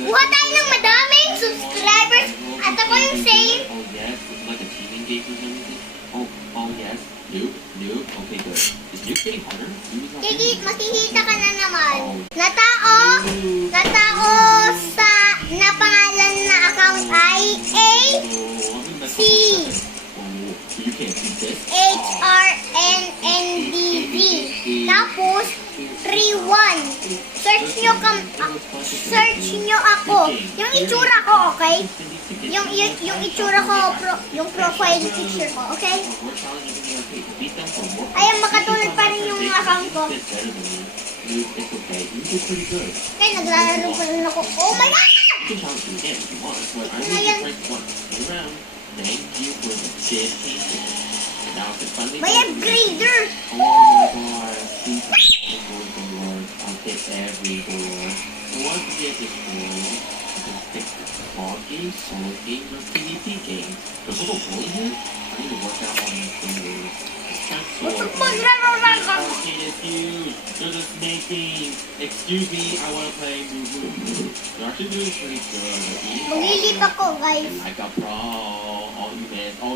Kuha tayo ng madaming subscribers at ako yung save. Oh yes, it's like a team engagement and everything. Oh yes. Noob. Okay, good. Is Noob getting harder? Makikita ka na naman. Natao sa napangalan na account ay HRNNDV. Tapos 31. Search nyo ako. Yung itsura ko, okay? Yung itsura ko, yung profile picture ko, okay? Ayan, makatulad pa rin yung account ko. Okay, naglalaro pa rin ako. Oh my God! Ayan. May upgrader! Oh my God! I'll hit every door. So once you get this door, you can pick ball games, solo games, or PvP games. There's a little bully here. I need to work out on my fingers. Busog maglaro lang ako. It's huge. There's a snake game. Excuse me, I want to play Boo Boo. You're actually doing pretty good. Maglilip ako, guys. Like a pro. All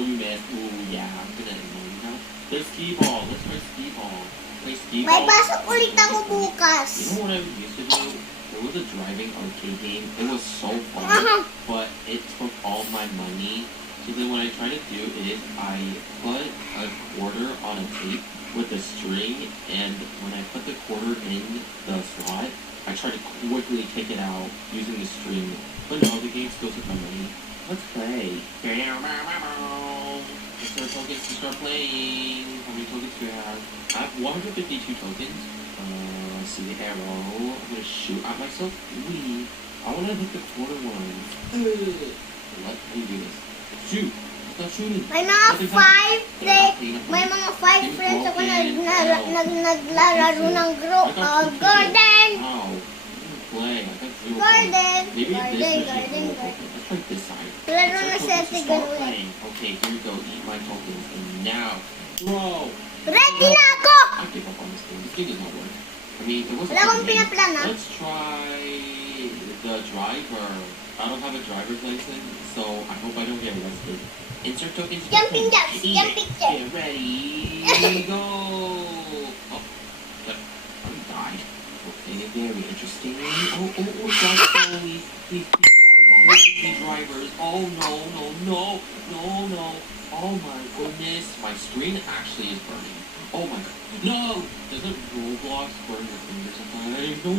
you miss. Ooh, yeah, I'm gonna annoy you now. There's skee ball. Let's play skee ball. May pasok ulit ako bukas. You know what I used to do? There was a driving arcade game. It was so fun, but it took all my money. So then what I try to do is I put a quarter on a tape with a string, and when I put the quarter in the slot, I try to quickly take it out using the string. But no, the game still took my money. Let's play. Let's start tokens to start playing. How many tokens do we have? I have 152 tokens. See the arrow. I'm gonna shoot at myself. Wee. I wanna hit the quarter ones. Let me do this. Shoot. Stop shooting. May mga 5 friends ako naglalaro ng garden. Ow. Play. Garden. Maybe Garden. Let's play this side. Laro na siya si Garden. Okay, here we go. Eat my tokens. And now, throw. Ready na ako! I give up on this game. This game does not work. I mean, there was Wala akong pinaplana. Let's try the driver. I don't have a driver's license, so I hope I don't get arrested. Insert tokens. Jumping jacks. Jumping jacks. Get ready. Go. Oh, but I died. Okay, very interesting. Oh, guys, please. These people are crazy drivers. Oh, no. Oh my goodness. My screen actually is burning. Oh my God. No! Doesn't Roblox burn your fingers sometimes? No.